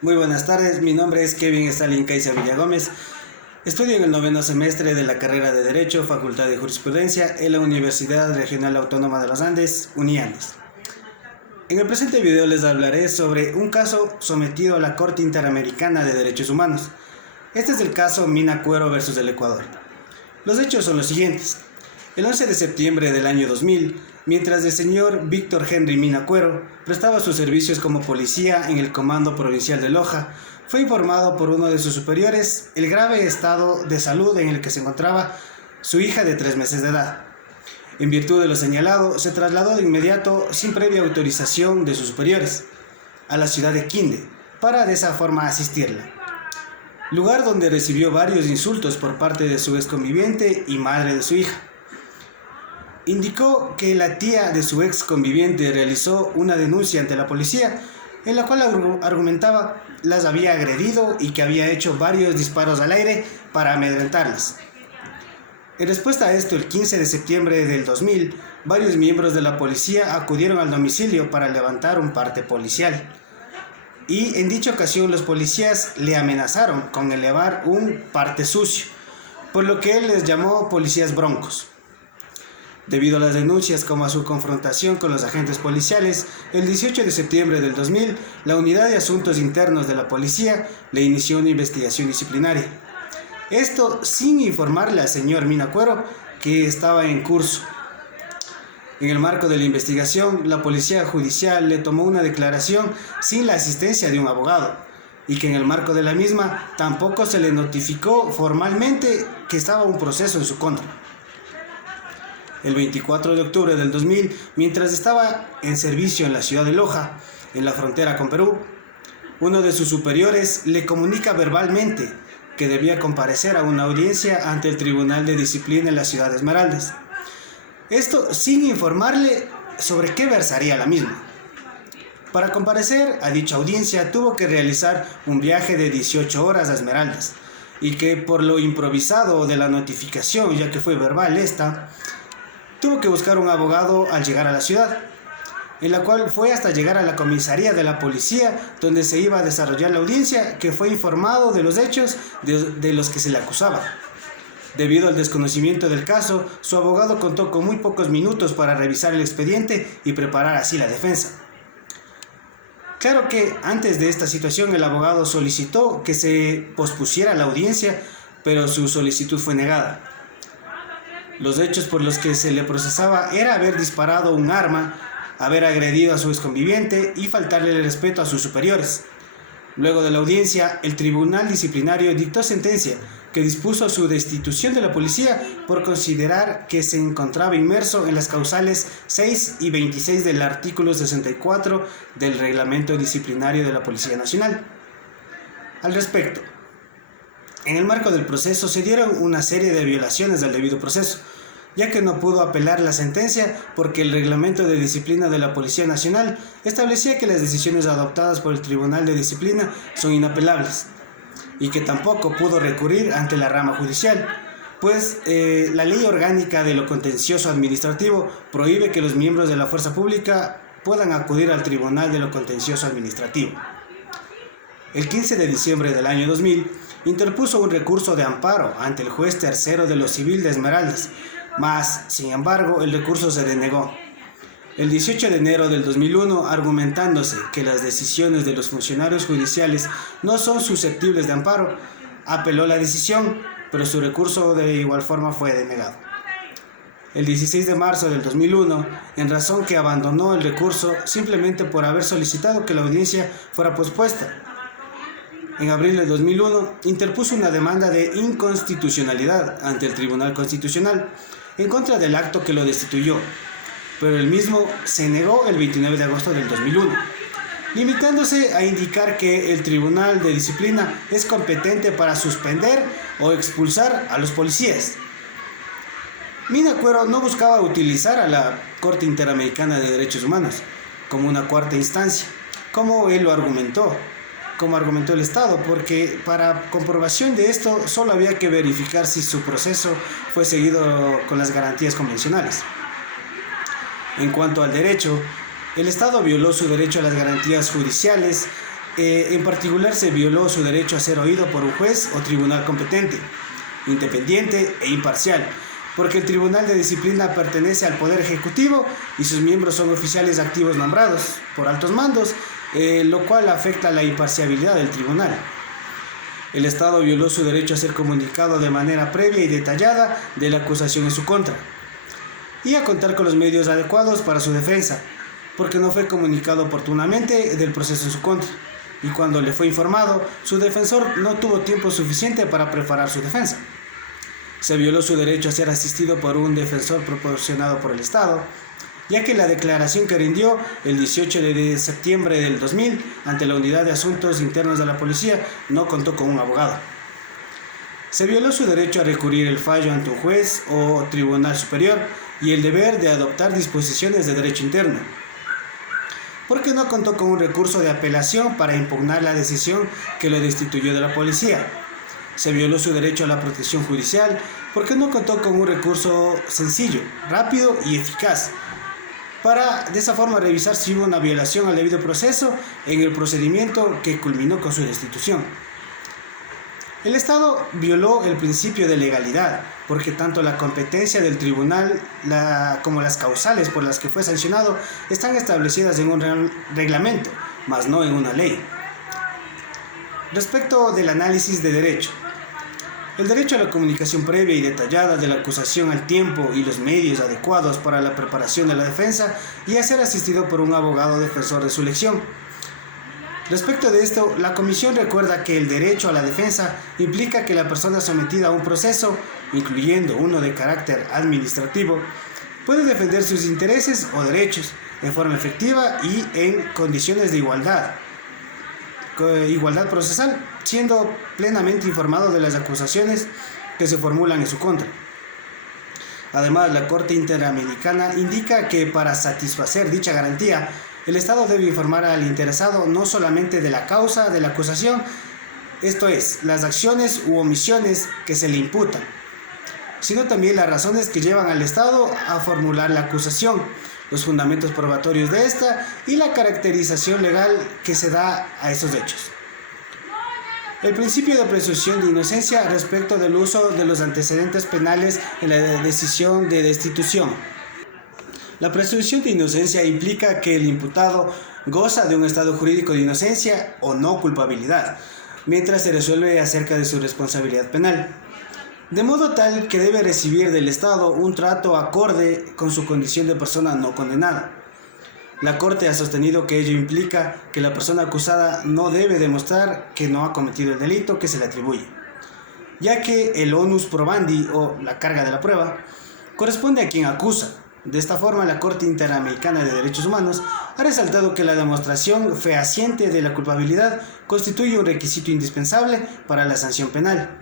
Muy buenas tardes, mi nombre es Kevin Stalin Caiza Villagómez. Estudio en el noveno semestre de la carrera de Derecho, Facultad de Jurisprudencia, en la Universidad Regional Autónoma de los Andes, UNIANDES. En el presente video les hablaré sobre un caso sometido a la Corte Interamericana de Derechos Humanos. Este es el caso Mina Cuero versus el Ecuador. Los hechos son los siguientes. El 11 de septiembre del año 2000, mientras el señor Víctor Henry Mina Cuero prestaba sus servicios como policía en el Comando Provincial de Loja, fue informado por uno de sus superiores el grave estado de salud en el que se encontraba su hija de 3 meses de edad. En virtud de lo señalado, se trasladó de inmediato, sin previa autorización de sus superiores, a la ciudad de Quinde, para de esa forma asistirla. Lugar donde recibió varios insultos por parte de su exconviviente y madre de su hija. Indicó que la tía de su ex conviviente realizó una denuncia ante la policía en la cual argumentaba las había agredido y que había hecho varios disparos al aire para amedrentarlas. En respuesta a esto, el 15 de septiembre del 2000, varios miembros de la policía acudieron al domicilio para levantar un parte policial. Y en dicha ocasión los policías le amenazaron con elevar un parte sucio, por lo que él les llamó policías broncos. Debido a las denuncias como a su confrontación con los agentes policiales, el 18 de septiembre del 2000, la Unidad de Asuntos Internos de la Policía le inició una investigación disciplinaria. Esto sin informarle al señor Mina Cuero que estaba en curso. En el marco de la investigación, la Policía Judicial le tomó una declaración sin la asistencia de un abogado, y que en el marco de la misma tampoco se le notificó formalmente que estaba un proceso en su contra. El 24 de octubre del 2000, mientras estaba en servicio en la ciudad de Loja, en la frontera con Perú, uno de sus superiores le comunica verbalmente que debía comparecer a una audiencia ante el Tribunal de Disciplina en la ciudad de Esmeraldas. Esto sin informarle sobre qué versaría la misma. Para comparecer a dicha audiencia tuvo que realizar un viaje de 18 horas a Esmeraldas, y que por lo improvisado de la notificación, ya que fue verbal esta, tuvo que buscar un abogado al llegar a la ciudad, en la cual fue hasta llegar a la comisaría de la policía donde se iba a desarrollar la audiencia, que fue informado de los hechos de los que se le acusaba. Debido al desconocimiento del caso, su abogado contó con muy pocos minutos para revisar el expediente y preparar así la defensa. Claro que antes de esta situación el abogado solicitó que se pospusiera la audiencia, pero su solicitud fue negada. Los hechos por los que se le procesaba era haber disparado un arma, haber agredido a su exconviviente y faltarle el respeto a sus superiores. Luego de la audiencia, el Tribunal Disciplinario dictó sentencia que dispuso su destitución de la policía por considerar que se encontraba inmerso en las causales 6 y 26 del artículo 64 del Reglamento Disciplinario de la Policía Nacional. Al respecto, en el marco del proceso se dieron una serie de violaciones del debido proceso, ya que no pudo apelar la sentencia porque el Reglamento de Disciplina de la Policía Nacional establecía que las decisiones adoptadas por el Tribunal de Disciplina son inapelables, y que tampoco pudo recurrir ante la rama judicial, pues la Ley Orgánica de lo Contencioso Administrativo prohíbe que los miembros de la fuerza pública puedan acudir al Tribunal de lo Contencioso Administrativo. El 15 de diciembre del año 2000, interpuso un recurso de amparo ante el juez tercero de lo civil de Esmeraldas, mas, sin embargo, el recurso se denegó. El 18 de enero del 2001, argumentándose que las decisiones de los funcionarios judiciales no son susceptibles de amparo, apeló la decisión, pero su recurso de igual forma fue denegado. El 16 de marzo del 2001, en razón que abandonó el recurso simplemente por haber solicitado que la audiencia fuera pospuesta. En abril de 2001, interpuso una demanda de inconstitucionalidad ante el Tribunal Constitucional en contra del acto que lo destituyó, pero el mismo se negó el 29 de agosto del 2001, limitándose a indicar que el Tribunal de Disciplina es competente para suspender o expulsar a los policías. Mina Cuero no buscaba utilizar a la Corte Interamericana de Derechos Humanos como una cuarta instancia, como él lo argumentó, como argumentó el Estado, porque para comprobación de esto solo había que verificar si su proceso fue seguido con las garantías convencionales. En cuanto al derecho, el Estado violó su derecho a las garantías judiciales En particular, se violó su derecho a ser oído por un juez o tribunal competente, independiente e imparcial, porque el Tribunal de Disciplina pertenece al Poder Ejecutivo y sus miembros son oficiales activos nombrados por altos mandos, lo cual afecta la imparcialidad del tribunal. El Estado violó su derecho a ser comunicado de manera previa y detallada de la acusación en su contra y a contar con los medios adecuados para su defensa, porque no fue comunicado oportunamente del proceso en su contra, y cuando le fue informado, su defensor no tuvo tiempo suficiente para preparar su defensa. Se violó su derecho a ser asistido por un defensor proporcionado por el Estado, ya que la declaración que rindió el 18 de septiembre del 2000 ante la Unidad de Asuntos Internos de la Policía no contó con un abogado. Se violó su derecho a recurrir el fallo ante un juez o tribunal superior y el deber de adoptar disposiciones de derecho interno, porque no contó con un recurso de apelación para impugnar la decisión que lo destituyó de la policía. Se violó su derecho a la protección judicial porque no contó con un recurso sencillo, rápido y eficaz para de esa forma revisar si hubo una violación al debido proceso en el procedimiento que culminó con su destitución. El Estado violó el principio de legalidad porque tanto la competencia del tribunal como las causales por las que fue sancionado están establecidas en un reglamento, mas no en una ley. Respecto del análisis de derecho, el derecho a la comunicación previa y detallada de la acusación al tiempo y los medios adecuados para la preparación de la defensa y a ser asistido por un abogado defensor de su elección. Respecto de esto, la Comisión recuerda que el derecho a la defensa implica que la persona sometida a un proceso, incluyendo uno de carácter administrativo, puede defender sus intereses o derechos en forma efectiva y en condiciones de igualdad procesal, siendo plenamente informado de las acusaciones que se formulan en su contra. Además, la Corte Interamericana indica que para satisfacer dicha garantía, el Estado debe informar al interesado no solamente de la causa de la acusación, esto es, las acciones u omisiones que se le imputan, sino también las razones que llevan al Estado a formular la acusación, los fundamentos probatorios de esta y la caracterización legal que se da a estos hechos. El principio de presunción de inocencia respecto del uso de los antecedentes penales en la decisión de destitución. La presunción de inocencia implica que el imputado goza de un estado jurídico de inocencia o no culpabilidad, mientras se resuelve acerca de su responsabilidad penal, de modo tal que debe recibir del Estado un trato acorde con su condición de persona no condenada. La Corte ha sostenido que ello implica que la persona acusada no debe demostrar que no ha cometido el delito que se le atribuye, ya que el onus probandi o la carga de la prueba corresponde a quien acusa. De esta forma, la Corte Interamericana de Derechos Humanos ha resaltado que la demostración fehaciente de la culpabilidad constituye un requisito indispensable para la sanción penal,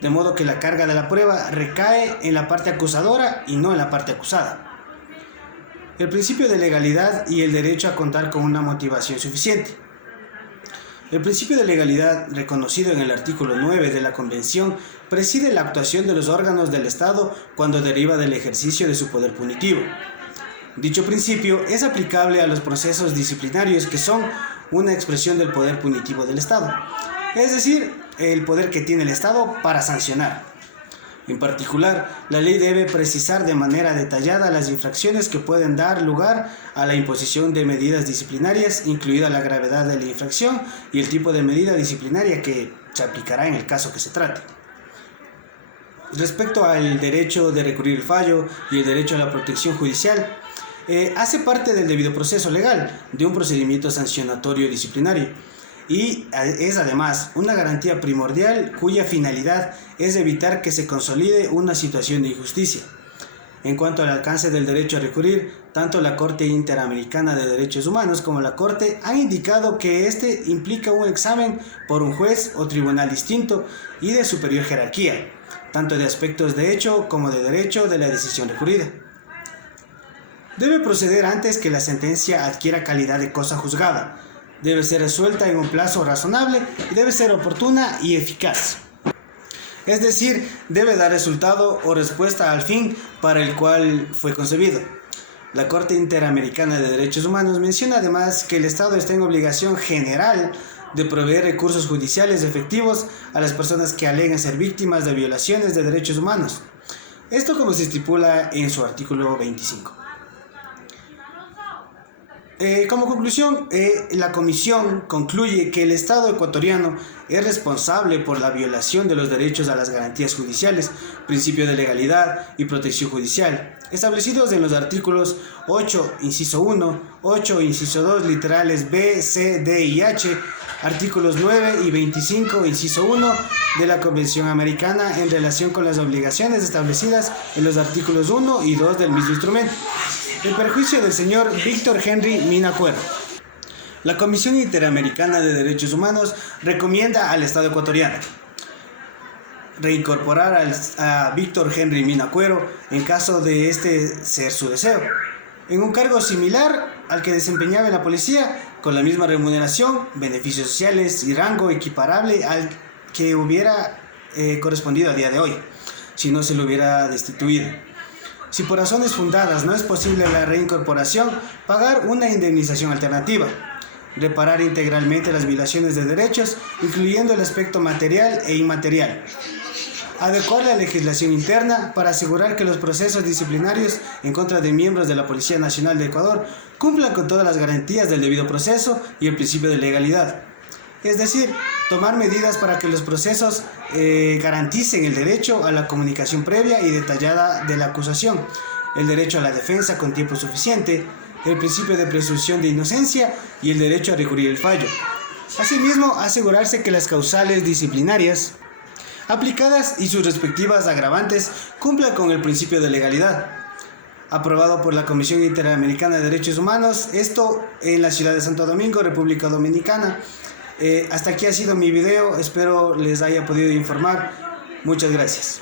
de modo que la carga de la prueba recae en la parte acusadora y no en la parte acusada. El principio de legalidad y el derecho a contar con una motivación suficiente. El principio de legalidad, reconocido en el artículo 9 de la Convención, preside la actuación de los órganos del Estado cuando deriva del ejercicio de su poder punitivo. Dicho principio es aplicable a los procesos disciplinarios que son una expresión del poder punitivo del Estado, es decir, el poder que tiene el Estado para sancionar. En particular, la ley debe precisar de manera detallada las infracciones que pueden dar lugar a la imposición de medidas disciplinarias, incluida la gravedad de la infracción y el tipo de medida disciplinaria que se aplicará en el caso que se trate. Respecto al derecho de recurrir el fallo y el derecho a la protección judicial, hace parte del debido proceso legal de un procedimiento sancionatorio disciplinario y es además una garantía primordial cuya finalidad es evitar que se consolide una situación de injusticia. En cuanto al alcance del derecho a recurrir, tanto la Corte Interamericana de Derechos Humanos como la Corte han indicado que este implica un examen por un juez o tribunal distinto y de superior jerarquía, tanto de aspectos de hecho como de derecho de la decisión recurrida. Debe proceder antes que la sentencia adquiera calidad de cosa juzgada. Debe ser resuelta en un plazo razonable y debe ser oportuna y eficaz. Es decir, debe dar resultado o respuesta al fin para el cual fue concebido. La Corte Interamericana de Derechos Humanos menciona además que el Estado está en obligación general de proveer recursos judiciales efectivos a las personas que aleguen ser víctimas de violaciones de derechos humanos. Esto como se estipula en su artículo 25. Como conclusión, la comisión concluye que el Estado ecuatoriano es responsable por la violación de los derechos a las garantías judiciales, principio de legalidad y protección judicial, establecidos en los artículos 8, inciso 1, 8, inciso 2, literales B, C, D y H, artículos 9 y 25, inciso 1 de la Convención Americana en relación con las obligaciones establecidas en los artículos 1 y 2 del mismo instrumento. En perjuicio del señor Víctor Henry Mina Cuero, la Comisión Interamericana de Derechos Humanos recomienda al Estado ecuatoriano reincorporar a Víctor Henry Mina Cuero en caso de este ser su deseo, en un cargo similar al que desempeñaba en la policía, con la misma remuneración, beneficios sociales y rango equiparable al que hubiera correspondido a día de hoy, si no se lo hubiera destituido. Si por razones fundadas no es posible la reincorporación, pagar una indemnización alternativa, reparar integralmente las violaciones de derechos, incluyendo el aspecto material e inmaterial, adecuar la legislación interna para asegurar que los procesos disciplinarios en contra de miembros de la Policía Nacional de Ecuador cumplan con todas las garantías del debido proceso y el principio de legalidad. Es decir, tomar medidas para que los procesos garanticen el derecho a la comunicación previa y detallada de la acusación, el derecho a la defensa con tiempo suficiente, el principio de presunción de inocencia y el derecho a recurrir el fallo. Asimismo, asegurarse que las causales disciplinarias aplicadas y sus respectivas agravantes cumplan con el principio de legalidad, aprobado por la Comisión Interamericana de Derechos Humanos, esto en la ciudad de Santo Domingo, República Dominicana. Hasta aquí ha sido mi video, espero les haya podido informar. Muchas gracias.